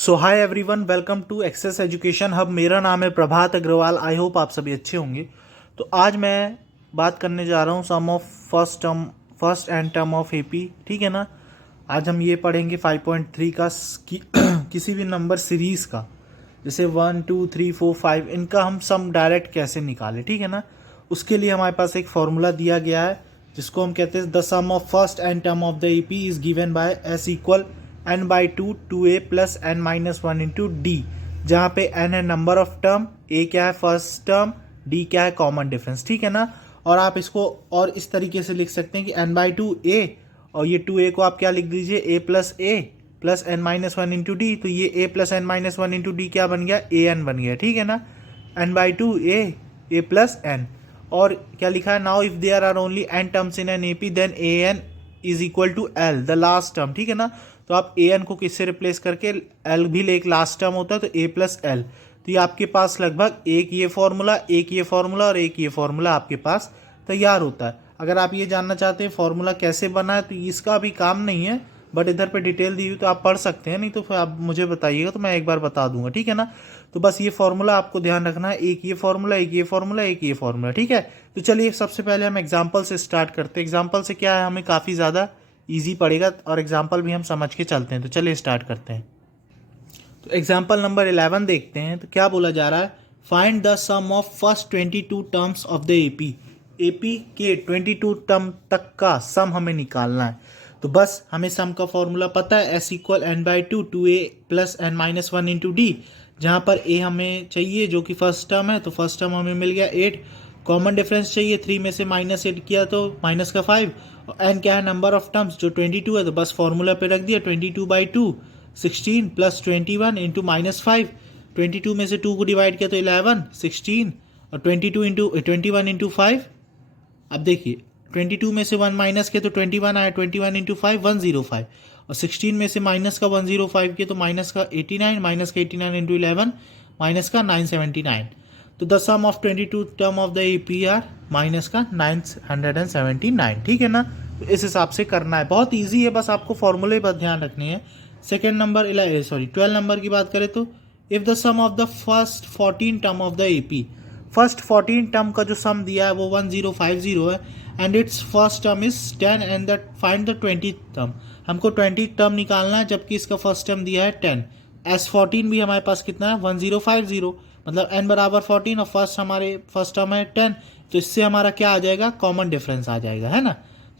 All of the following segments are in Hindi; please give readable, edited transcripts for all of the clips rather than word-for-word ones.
So hi everyone, welcome to access education hub. मेरा नाम है प्रभात अग्रवाल। आई होप आप सभी अच्छे होंगे। तो आज मैं बात करने जा रहा हूँ sum of first and term of AP. ठीक है ना। आज हम ये पढ़ेंगे 5.3 का किसी भी नंबर सीरीज का, जैसे 1 2 3 4 5, इनका हम सम डायरेक्ट कैसे निकालें। ठीक है ना। उसके लिए हमारे पास एक फॉर्मूला दिया गया है जिसको हम कहते हैं the sum of first and term of the AP is given by S equal n by two two a plus n minus one into d, जहाँ पे n है नंबर ऑफ टर्म, a क्या है फर्स्ट टर्म, d क्या है कॉमन डिफरेंस। ठीक है ना। और आप इसको और इस तरीके से लिख सकते हैं कि n बाई टू ए, और ये 2a को आप क्या लिख दीजिए a plus n minus one into d. तो ये a plus n minus one into d क्या बन गया, an बन गया। ठीक है ना। n by two a plus n, और क्या लिखा है, now if there are only n terms in an AP then an is equal to l the last term. ठीक है ना। तो आप an को किससे रिप्लेस करके l भी ले, एक लास्ट टर्म होता है तो a प्लस l। तो ये आपके पास लगभग एक ये फॉर्मूला, एक ये फॉर्मूला और एक ये फॉर्मूला आपके पास तैयार होता है। अगर आप ये जानना चाहते हैं फॉर्मूला कैसे बना है तो इसका अभी काम नहीं है, बट इधर पे डिटेल दी हुई तो आप पढ़ सकते हैं, नहीं तो फिर आप मुझे बताइएगा तो मैं एक बार बता दूंगा। ठीक है ना। तो बस ये फॉर्मूला आपको ध्यान रखना है, एक ये फॉर्मूला, एक ये फॉर्मूला, एक ये फॉर्मूला। ठीक है। तो चलिए सबसे पहले हम एग्जाम्पल से स्टार्ट करते हैं। एग्जाम्पल से क्या है, हमें काफ़ी ज़्यादा ईजी पड़ेगा और एग्जाम्पल भी हम समझ के चलते हैं। तो चलिए स्टार्ट करते हैं। तो एग्जाम्पल नंबर 11 देखते हैं। तो क्या बोला जा रहा है, find the sum of first 22 terms of the AP. AP के 22 टर्म तक का सम हमें निकालना है। तो बस हमें सम का फॉर्मूला पता है, S equal n by two two a plus n minus one into d, जहाँ पर ए हमें चाहिए जो कि फर्स्ट टर्म है, तो फर्स्ट टर्म हमें मिल गया 8। कॉमन डिफरेंस चाहिए, 3 में से -8 किया तो माइनस का 5, और एन क्या है नंबर ऑफ टर्म्स जो 22 है, तो बस फॉर्मूला पे रख दिया 22 बाई टू 16 प्लस 21 इंटू -5। 22 में से 2 को डिवाइड किया तो 11, 16 और 22 इंटू 21 इंटू 5। अब देखिए 22 में से 1 माइनस किया तो 21 आया, 21 इंटू 5 105, और 16 में से माइनस का 105 किया तो माइनस का 89, माइनस का 89 इंटू 11 माइनस का 979। तो the sum of 22 term of the AP are minus का 979। ठीक है ना। तो इस हिसाब से करना है, बहुत इजी है, बस आपको फॉर्मूले पर ध्यान रखनी है। सेकेंड नंबर 12 नंबर की बात करें तो if the sum of the first 14 term of the AP, first 14 term का जो सम दिया है वो 1050 है, and its first term is 10 and that find the 20 term. हमको 20 टर्म निकालना है जबकि इसका फर्स्ट टर्म दिया है 10। S14 भी हमारे पास कितना है 1050, मतलब n बराबर 14 और फर्स्ट टर्म है 10, तो इससे हमारा क्या आ जाएगा, कॉमन डिफरेंस आ जाएगा, है ना।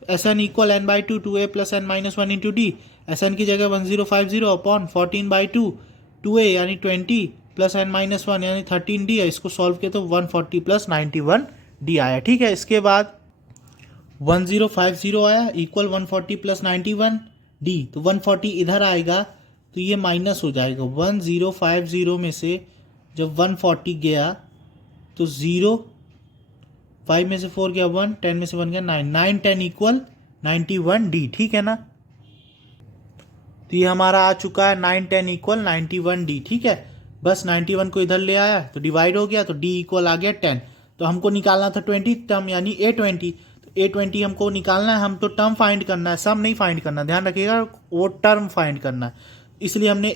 S n equal n by two two a plus n minus one into d, S n की जगह 1050 upon 14 by two two a यानी 20 प्लस एन माइनस वन यानी 13 डी है। इसको सॉल्व किया तो 140 प्लस 91 डी आया। ठीक है। इसके बाद 1050 आया इक्वल 140 प्लस 91 डी, तो 140 इधर आएगा तो ये माइनस हो जाएगा। 1050 में से जब 140 गया तो 0, 5 में से 4 गया 1, 10 में से 1 गया 9, 9 10 इक्वल 91 डी। ठीक है ना। तो ये हमारा आ चुका है 9 10 इक्वल 91 डी। ठीक है। बस 91 को इधर ले आया तो डिवाइड हो गया तो डी इक्वल आ गया 10। तो हमको निकालना था 20 टर्म यानी A20, तो A20 हमको निकालना है, हम तो टर्म फाइंड करना है, सम नहीं फाइंड करना, ध्यान रखिएगा, वो टर्म फाइंड करना है। इसलिए हमने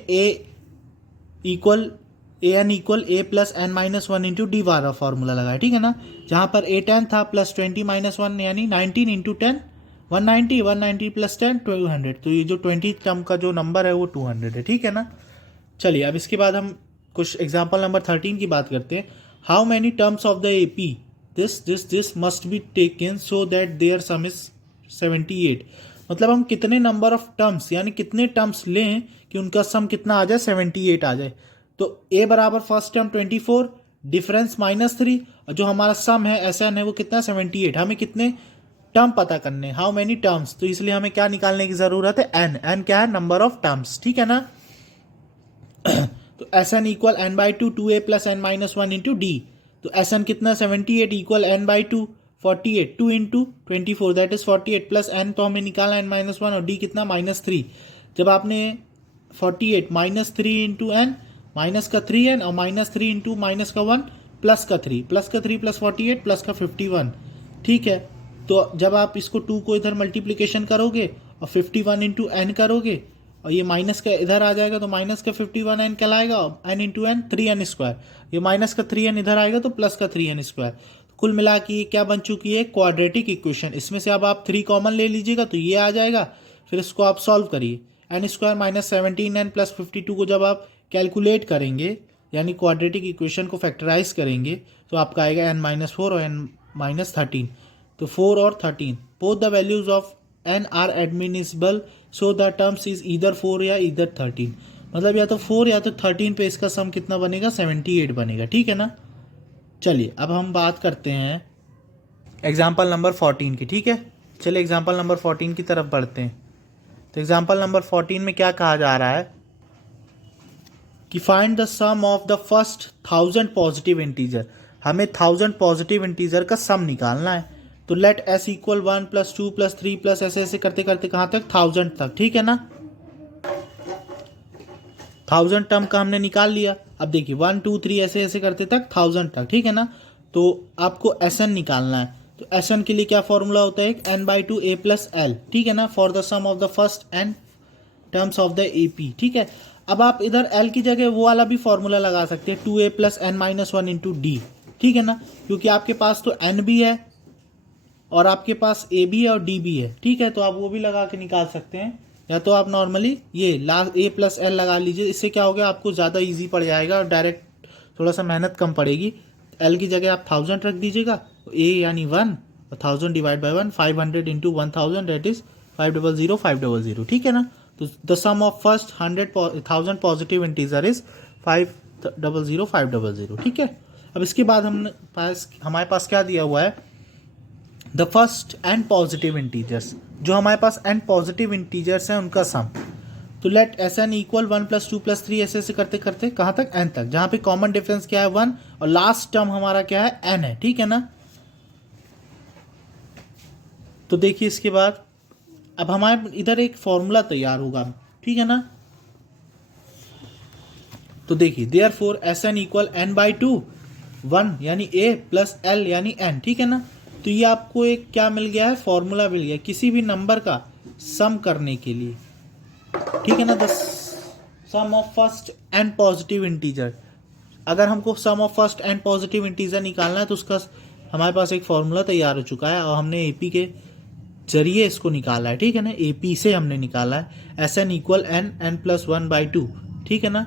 an equal a plus n minus one into d वाला फॉर्मूला लगाया। ठीक है ना। जहाँ पर A10 था प्लस 20 माइनस वन यानी 19 इंटू 10 190, 190 प्लस 10 200, तो ये जो 20 टर्म का जो नंबर है वो 200 है। ठीक है ना। चलिए अब इसके बाद हम कुछ एग्जाम्पल नंबर 13 की बात करते हैं। How many terms of the AP this must be taken so that their sum is 78। मतलब हम कितने नंबर ऑफ टर्म्स यानी कितने टर्म्स लें कि उनका सम कितना आ जाए, 78 आ जाए। तो a बराबर फर्स्ट टर्म 24, डिफरेंस -3, और जो हमारा सम है SN है वो कितना 78। हमें कितने टर्म पता करने, हाउ मेनी टर्म्स, तो इसलिए हमें क्या निकालने की जरूरत है, n क्या है नंबर ऑफ टर्म्स। ठीक है ना। तो SN equal n by two two a plus n minus one into d, तो SN कितना 78 equal n by two 48, 2 into 24 that is 48 plus n तो हमें निकाला n माइनस वन, और d कितना -3। जब आपने 48 -3 इंटू n, माइनस का 3n और -3 इंटू माइनस का 1 प्लस का 3 प्लस 48 प्लस का 51। ठीक है। तो जब आप इसको 2 को इधर मल्टीप्लीकेशन करोगे और 51 इंटू n करोगे और ये माइनस का इधर आ जाएगा तो माइनस का 51n कहलाएगा, n into n 3n square, ये माइनस का 3n इधर आएगा तो प्लस का 3n स्क्वायर। कुल मिला के ये क्या बन चुकी है, क्वाड्रेटिक इक्वेशन। इसमें से अब आप 3 कॉमन ले लीजिएगा तो ये आ जाएगा, फिर इसको आप सॉल्व करिए। N square minus 17n plus 52 को जब आप कैलकुलेट करेंगे यानी क्वाड्रेटिक इक्वेशन को फैक्टराइज करेंगे तो आपका आएगा n-4 और n-13, तो 4 और 13 both the values of n are admissible so the terms is either 4 या ईदर 13, मतलब या तो 4 या तो 13 पे इसका सम कितना बनेगा, 78 बनेगा। ठीक है ना। चलिए अब हम बात करते हैं एग्जाम्पल नंबर 14 की। ठीक है, चलिए एग्जाम्पल नंबर 14 की तरफ बढ़ते हैं। तो एग्जाम्पल नंबर 14 में क्या कहा जा रहा है कि find the sum of the first 1000 positive integer. हमें 1000 पॉजिटिव इंटीजर का सम निकालना है। तो let S equal 1 plus 2 plus 3 plus ऐसे ऐसे करते करते कहाँ तक, 1000 तक। ठीक है ना, 1000 टर्म का हमने निकाल लिया। अब देखिए 1 2 3 ऐसे ऐसे करते तक 1000 तक। ठीक है ना, तो आपको एस एन निकालना है। तो एस एन के लिए क्या फॉर्मूला होता है, n/2 a प्लस एल। ठीक है ना, for the sum of the first n terms of the A P. ठीक है, अब आप इधर l की जगह वो वाला भी फॉर्मूला लगा सकते हैं, 2a plus n-1 into D. ठीक है ना, क्योंकि आपके पास तो n भी है और आपके पास a भी है और d भी है। ठीक है, तो आप वो भी लगा के निकाल सकते हैं, या तो आप नॉर्मली ये लास्ट a प्लस एल लगा लीजिए। इससे क्या हो गया, आपको ज़्यादा ईजी पड़ जाएगा और डायरेक्ट थोड़ा सा मेहनत कम पड़ेगी। l की जगह आप 1000 रख दीजिएगा, a यानी 1 और 1000 divide by 1, 500 into 1000 that is 500 500। ठीक है ना, तो the sum of first 1000 positive integer is 500 500। ठीक है, अब इसके बाद हमारे पास क्या दिया हुआ है, the first n positive integers. जो हमारे पास n पॉजिटिव इंटीजर्स हैं उनका सम। तो let S n equal 1 plus 2 plus 3 ऐसे ऐसे करते करते कहाँ तक, n तक, जहाँ पे कॉमन डिफरेंस क्या है 1 और लास्ट टर्म हमारा क्या है, n है। ठीक है ना, तो देखिए इसके बाद अब हमारे इधर एक फॉर्मूला तैयार होगा। ठीक है ना, तो देखिए therefore S n equal n/2 1 यानी a प्लस एल यानी n। ठीक है ना, तो ये आपको एक क्या मिल गया है, फॉर्मूला मिल गया किसी भी नंबर का सम करने के लिए। ठीक है ना, the sum of first n positive integer. अगर हमको sum of first n positive integer निकालना है तो उसका हमारे पास एक फॉर्मूला तैयार हो चुका है और हमने एपी के जरिए इसको निकाला है। ठीक है ना, एपी से हमने निकाला है S n equal n plus 1/2। ठीक है ना,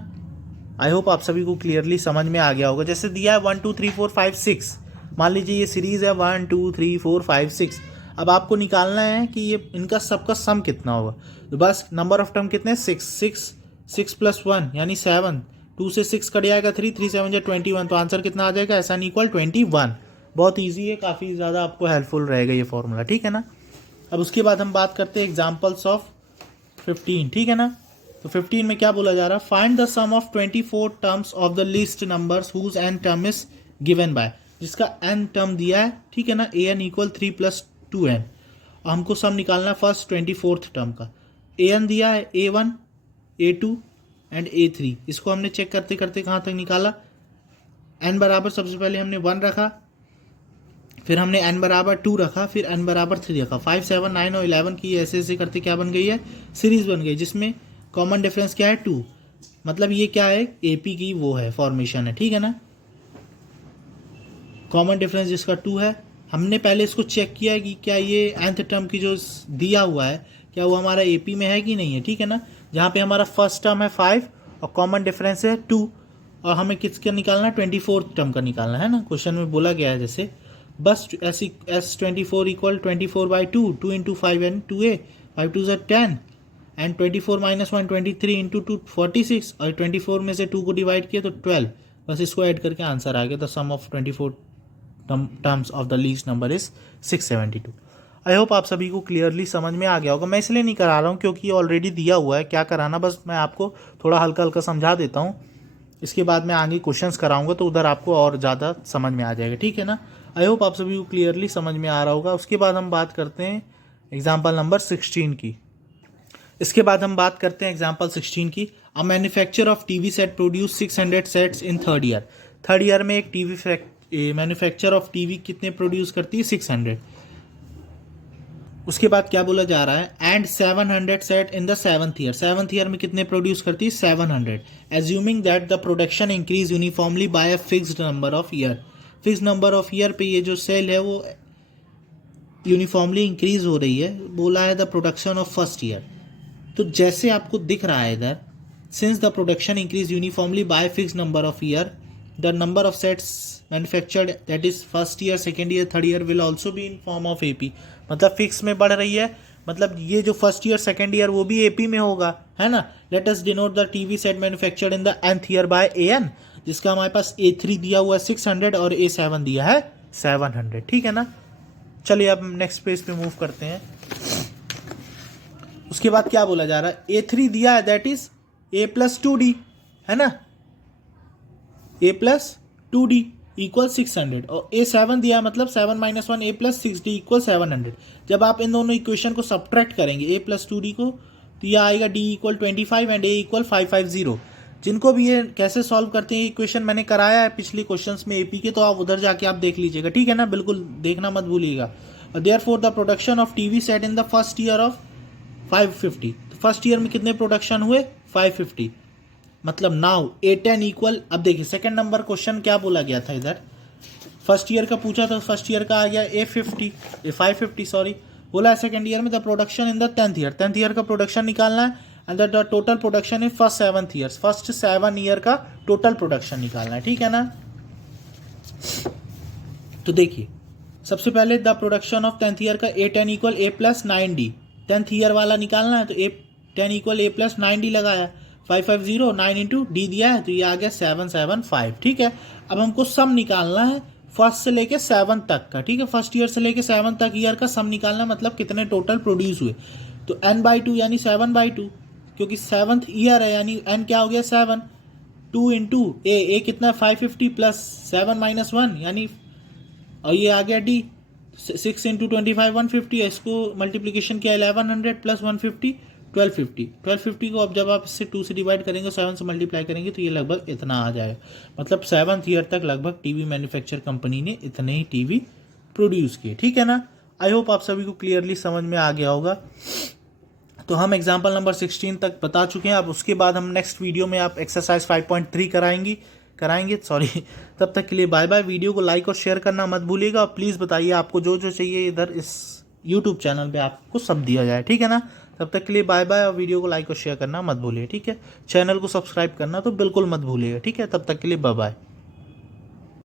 आई होप आप सभी को क्लियरली समझ में आ गया होगा। जैसे दिया है 1 2 3 4 5 6, मान लीजिए ये सीरीज है 1 2 3 4 5 6। अब आपको निकालना है कि ये इनका सबका सम कितना होगा। तो बस नंबर ऑफ टर्म कितने, 6 प्लस 1 यानी 7, 2 से 6 कट जाएगा 3, 3 7 जा 21, तो आंसर कितना आ जाएगा, एस एन इक्वल 21। बहुत ईजी है, काफ़ी ज़्यादा आपको हेल्पफुल रहेगा ये फॉर्मूला। ठीक है ना, अब उसके बाद हम बात करते हैं एग्जाम्पल्स ऑफ 15। ठीक है ना, तो 15 में क्या बोला जा रहा है, find the sum of 24 terms of the least numbers whose n term is given by. जिसका एन टर्म दिया है। ठीक है ना, A N equal 3 plus 2n। और हमको सम निकालना है फर्स्ट 24th टर्म का। ए एन दिया है A1 A2 एंड A3। इसको हमने चेक करते करते कहाँ तक निकाला, n बराबर सबसे पहले हमने 1 रखा, फिर हमने n बराबर 2 रखा, फिर n बराबर 3 रखा। 5 7 9 और 11 की ऐसे ऐसे करते क्या बन गई है, सीरीज बन गई, जिसमें कॉमन डिफरेंस क्या है 2। मतलब ये क्या है, एपी की वो है फॉर्मेशन है। ठीक है ना, कॉमन डिफरेंस जिसका 2 है। हमने पहले इसको चेक किया है कि क्या ये nth टर्म की जो दिया हुआ है क्या वो हमारा एपी में है कि नहीं है। ठीक है ना, जहाँ पे हमारा फर्स्ट टर्म है 5 और कॉमन डिफरेंस है 2, और हमें किसका निकालना है, 24th टर्म का निकालना है ना, क्वेश्चन में बोला गया है जैसे। बस S24 equal 24/2, 2 into 5 and 2a, 5 2 10 and 24 minus 1 23 into 2 46, और 24 में से 2 को डिवाइड किया तो 12। बस इसको ऐड करके आंसर आ गया। The sum of 24 terms of the least number is 672। I hope आप सभी को क्लियरली समझ में आ गया होगा। मैं इसलिए नहीं करा रहा हूँ क्योंकि ये ऑलरेडी दिया हुआ है, क्या कराना, बस मैं आपको थोड़ा हल्का हल्का समझा देता हूँ। इसके बाद मैं आगे क्वेश्चंस कराऊंगा तो उधर आपको और ज़्यादा समझ में आ जाएगा। ठीक है ना, आई होप आप सभी को क्लियरली समझ में आ रहा होगा। उसके बाद हम बात करते हैं एग्जाम्पल नंबर 16 की। इसके बाद हम बात करते हैं एग्जाम्पल 16 की। अ manufacture of TV set produce 600 sets in third year. Third year में एक टीवी मैन्युफैक्चर ऑफ टीवी कितने प्रोड्यूस करती है, 600। उसके बाद क्या बोला जा रहा है, and 700 set in the seventh year. Seventh year में कितने प्रोड्यूस करती है, 700, assuming that the production increase uniformly by a fixed number of year. Fix number of year पे ये जो सेल है वो यूनिफॉर्मली इंक्रीज हो रही है, बोला है the production of first year. तो जैसे आपको दिख रहा है इधर, since the production increase uniformly by fix number of year, the number of sets manufactured that is first year, second year, third year will also be in form of AP. मतलब फिक्स में बढ़ रही है, मतलब ये जो फर्स्ट ईयर सेकेंड ईयर वो भी एपी में होगा, है ना। Let us denote the TV set manufactured in the nth year by n, जिसका हमारे पास A3 दिया हुआ है 600 और A7 दिया है 700, ठीक है ना। चलिए अब नेक्स्ट पेज पे मूव करते हैं। उसके बाद क्या बोला जा रहा है, A3 दिया है दैट इज A+2D, है ना, A+2D इक्वल 600, और A7 दिया मतलब 7 - 1 A+6D इक्वल 700। जब आप इन दोनों इक्वेशन को सब्ट्रैक्ट करेंगे A+2D को, तो यह आएगा D equal 25 and A equal 550। जिनको भी ये कैसे सॉल्व करते हैं इक्वेशन मैंने कराया है पिछले क्वेश्चंस में एपी के, तो आप उधर जाके आप देख लीजिएगा, ठीक है ना, बिल्कुल देखना मत भूलिएगा। Therefore the production of TV set in the first year of 550, तो फर्स्ट ईयर में कितने प्रोडक्शन हुए, 550। मतलब नाउ A10 इक्वल, अब देखिए सेकंड नंबर क्वेश्चन क्या बोला गया था इधर, फर्स्ट ईयर का पूछा था, फर्स्ट ईयर का आ गया A550 सॉरी, बोला है सेकंड ईयर में the production in the 10th year का प्रोडक्शन निकालना है, and the total production in first 7 years, first 7 year का टोटल प्रोडक्शन निकालना है, ठीक है ना। तो देखिए सबसे पहले the production of 10th year का A10 equal A+9D, 10th year वाला निकालना है, तो A10 इक्वल A+9D लगाया, 550, 9 इंटू डी दिया है, तो ये आ गया 775, ठीक है। अब हमको सम निकालना है फर्स्ट से लेके 7 तक का, ठीक है, फर्स्ट ईयर से लेके 7 तक ईयर का सम निकालना, मतलब कितने टोटल प्रोड्यूस हुए। तो n/2 यानी 7/2, क्योंकि 7th ईयर है यानी n क्या हो गया 7, 2 इंटू ए कितना 550 प्लस 7 - 1 यानी, और ये आ गया डी 6 इंटू 25 150 है, इसको मल्टीप्लीकेशन किया 1100 प्लस 150 1250 को अब जब आप इससे 2 से डिवाइड करेंगे 7 से मल्टीप्लाई करेंगे तो ये लगभग इतना आ जाएगा। मतलब 7th ईयर तक लगभग टीवी मैन्युफैक्चर कंपनी ने इतने ही टीवी प्रोड्यूस किए, ठीक है ना। आई होप आप सभी को क्लियरली समझ में आ गया होगा। तो हम एग्जाम्पल नंबर 16 तक बता चुके हैं। अब उसके बाद हम नेक्स्ट वीडियो में आप एक्सरसाइज 5.3 कराएंगे सॉरी। तब तक के लिए बाय बाय। वीडियो को लाइक और शेयर करना मत भूलिएगा, और प्लीज़ बताइए आपको जो जो चाहिए इधर इस यूट्यूब चैनल पे आपको सब दिया जाए, ठीक है ना। तब तक के लिए बाय बाय, और वीडियो को लाइक और शेयर करना मत भूलिए, ठीक है। चैनल को सब्सक्राइब करना तो बिल्कुल मत भूलिएगा, ठीक है। तब तक के लिए बाय बाय।